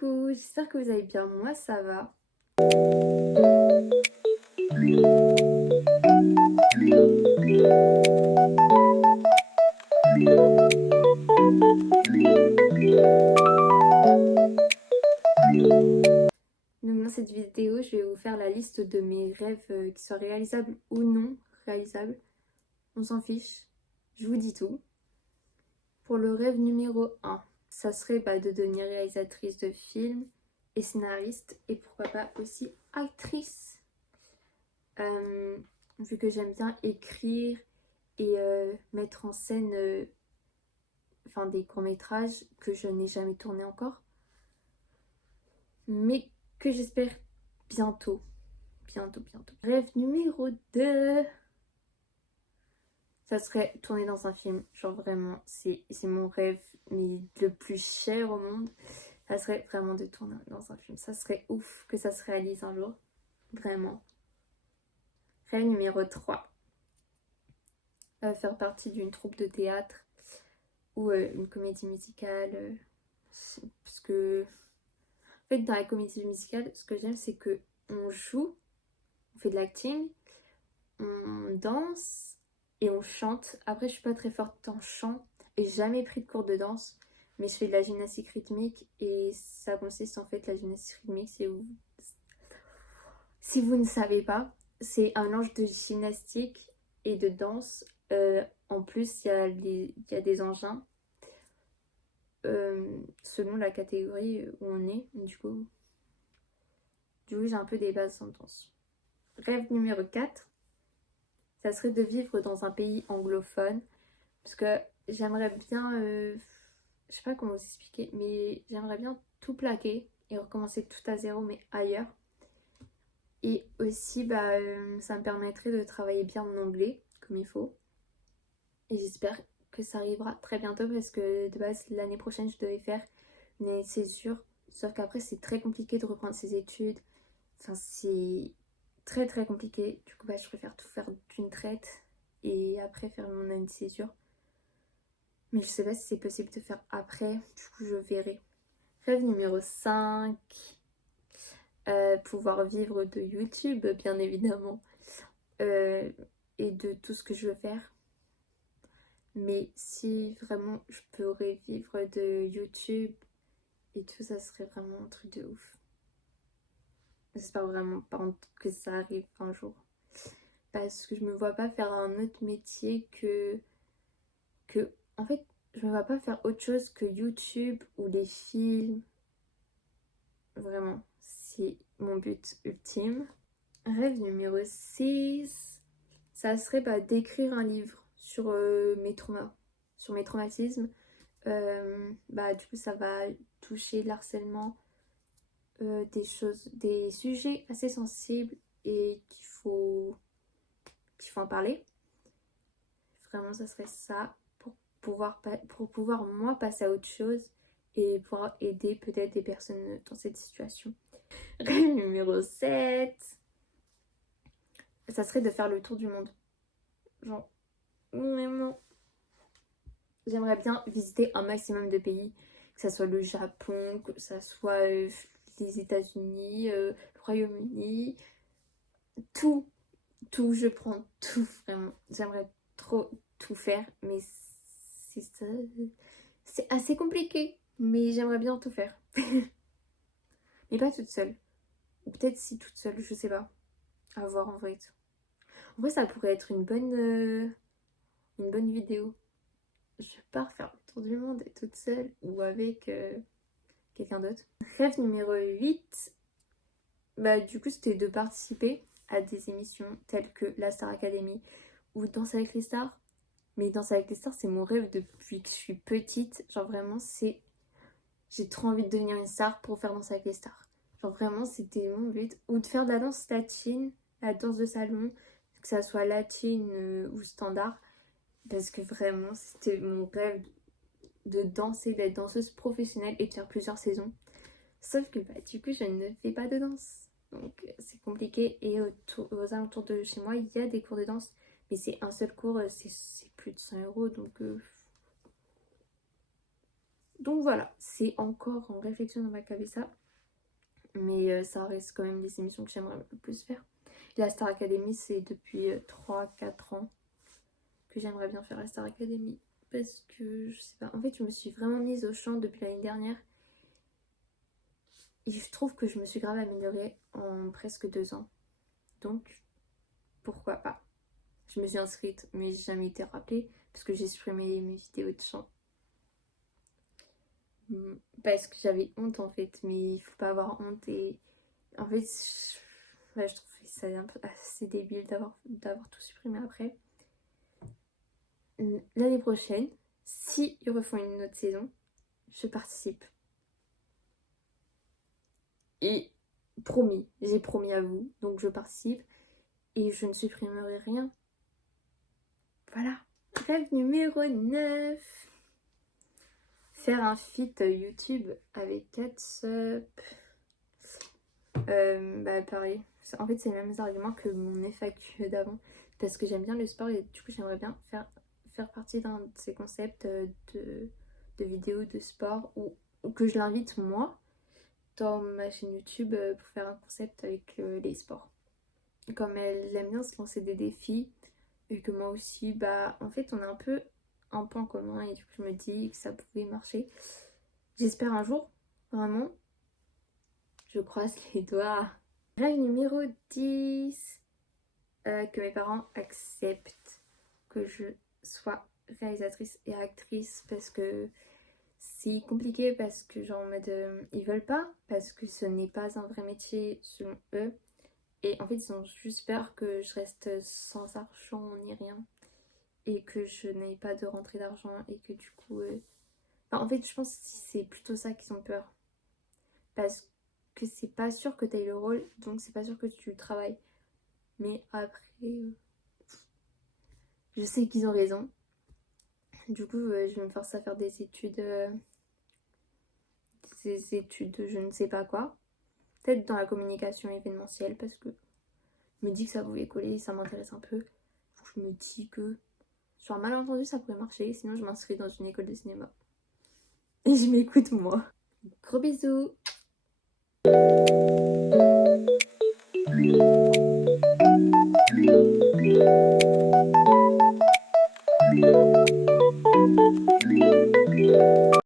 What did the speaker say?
Coucou, j'espère que vous allez bien, moi ça va. Donc dans cette vidéo, je vais vous faire la liste de mes rêves qui soient réalisables ou non réalisables. On s'en fiche, je vous dis tout. Pour le rêve numéro 1, ça serait de devenir réalisatrice de films et scénariste et pourquoi pas aussi actrice. Vu que j'aime bien écrire et mettre en scène des courts-métrages que je n'ai jamais tourné encore, mais que j'espère bientôt. Bientôt. Rêve numéro 2, ça serait tourner dans un film. Genre vraiment, c'est mon rêve mais le plus cher au monde. Ça serait vraiment de tourner dans un film. Ça serait ouf que ça se réalise un jour. Vraiment. Rêve numéro 3. Faire partie d'une troupe de théâtre ou une comédie musicale. Parce que, en fait, dans la comédie musicale, ce que j'aime, c'est que on joue, on fait de l'acting, on danse et on chante. Après, je suis pas très forte en chant et j'ai jamais pris de cours de danse, mais je fais de la gymnastique rythmique et ça consiste en fait, la gymnastique rythmique, si vous ne savez pas, c'est un mélange de gymnastique et de danse. En plus, il y a des engins selon la catégorie où on est. Du coup, j'ai un peu des bases en danse. Rêve numéro 4, ça serait de vivre dans un pays anglophone. Parce que j'aimerais bien, je sais pas comment vous expliquer, mais j'aimerais bien tout plaquer et recommencer tout à zéro, mais ailleurs. Et aussi, ça me permettrait de travailler bien en anglais, comme il faut. Et j'espère que ça arrivera très bientôt parce que de base, l'année prochaine, je devais faire une année de césure. Sauf qu'après, c'est très compliqué de reprendre ses études. Enfin, c'est très compliqué. Du coup, je préfère tout faire d'une traite et après faire mon année de césure. Mais je sais pas si c'est possible de faire après. Du coup, je verrai. Rêve numéro 5. Pouvoir vivre de YouTube, bien évidemment. Et de tout ce que je veux faire. Mais si vraiment je pourrais vivre de YouTube et tout, ça serait vraiment un truc de ouf. J'espère vraiment pas que ça arrive un jour. Parce que je me vois pas faire un autre métier que... En fait, je me vois pas faire autre chose que YouTube ou les films. Vraiment, c'est mon but ultime. Rêve numéro 6, ça serait d'écrire un livre sur mes traumas, sur mes traumatismes. Du coup, ça va toucher l'harcèlement, des sujets assez sensibles et qu'il faut en parler. Vraiment, ça serait ça pour pouvoir moi passer à autre chose et pouvoir aider peut-être des personnes dans cette situation. Rêve numéro 7, ça serait de faire le tour du monde. Genre, vraiment, j'aimerais bien visiter un maximum de pays, que ça soit le Japon, que ça soit les États-Unis, le Royaume-Uni, tout, je prends tout vraiment. J'aimerais trop tout faire, mais c'est assez compliqué, mais j'aimerais bien tout faire. Mais pas toute seule. Ou peut-être si toute seule, je sais pas. À voir en vrai. En vrai, ça pourrait être une bonne vidéo. Je pars faire le tour du monde toute seule ou avec quelqu'un d'autre. Rêve numéro 8, du coup, c'était de participer à des émissions telles que la Star Academy ou Danse avec les stars. Mais Danse avec les stars, c'est mon rêve depuis que je suis petite. Genre vraiment, j'ai trop envie de devenir une star pour faire Danse avec les stars. Genre vraiment, c'était mon but. Ou de faire de la danse latine, la danse de salon, que ça soit latine ou standard. Parce que vraiment, c'était mon rêve de danser, d'être danseuse professionnelle et de faire plusieurs saisons. Sauf que du coup, je ne fais pas de danse. Donc c'est compliqué. Et aux alentours de chez moi, il y a des cours de danse. Mais c'est un seul cours, c'est plus de 100 euros. Donc Donc voilà, c'est encore en réflexion dans ma cabeza. Mais ça reste quand même des émissions que j'aimerais le plus faire. Et la Star Academy, c'est depuis 3-4 ans que j'aimerais bien faire la Star Academy. Parce que, je sais pas, en fait, je me suis vraiment mise au chant depuis l'année dernière. Et je trouve que je me suis grave améliorée en presque 2 ans. Donc, pourquoi pas. Je me suis inscrite, mais j'ai jamais été rappelée. Parce que j'ai supprimé mes vidéos de chant. Parce que j'avais honte en fait. Mais il faut pas avoir honte. Et en fait, je trouve ça un peu assez débile d'avoir tout supprimé après. L'année prochaine, si ils refont une autre saison, je participe. Et promis, j'ai promis à vous, donc je participe et je ne supprimerai rien. Voilà. Rêve numéro 9. Faire un feat YouTube avec Catsup. Pareil. En fait, c'est les mêmes arguments que mon FAQ d'avant. Parce que j'aime bien le sport et du coup, j'aimerais bien faire partie d'un de ces concepts de vidéos de sport ou que je l'invite moi dans ma chaîne YouTube pour faire un concept avec les sports. Comme elle aime bien se lancer des défis et que moi aussi, en fait, on a un peu un point commun et du coup, je me dis que ça pouvait marcher. J'espère un jour, vraiment. Je croise les doigts. Règle numéro 10. Que mes parents acceptent que je sois réalisatrice et actrice parce que c'est compliqué parce que genre en mode ils veulent pas parce que ce n'est pas un vrai métier selon eux et en fait ils ont juste peur que je reste sans argent ni rien et que je n'ai pas de rentrée d'argent et que du coup en fait je pense que c'est plutôt ça qu'ils ont peur parce que c'est pas sûr que tu aies le rôle donc c'est pas sûr que tu travailles mais après je sais qu'ils ont raison. Du coup, je vais me forcer à faire des études je ne sais pas quoi. Peut-être dans la communication événementielle parce que je me dis que ça pouvait coller, ça m'intéresse un peu. Je me dis que sur un malentendu, ça pourrait marcher. Sinon, je m'inscris dans une école de cinéma. Et je m'écoute moi. Gros bisous.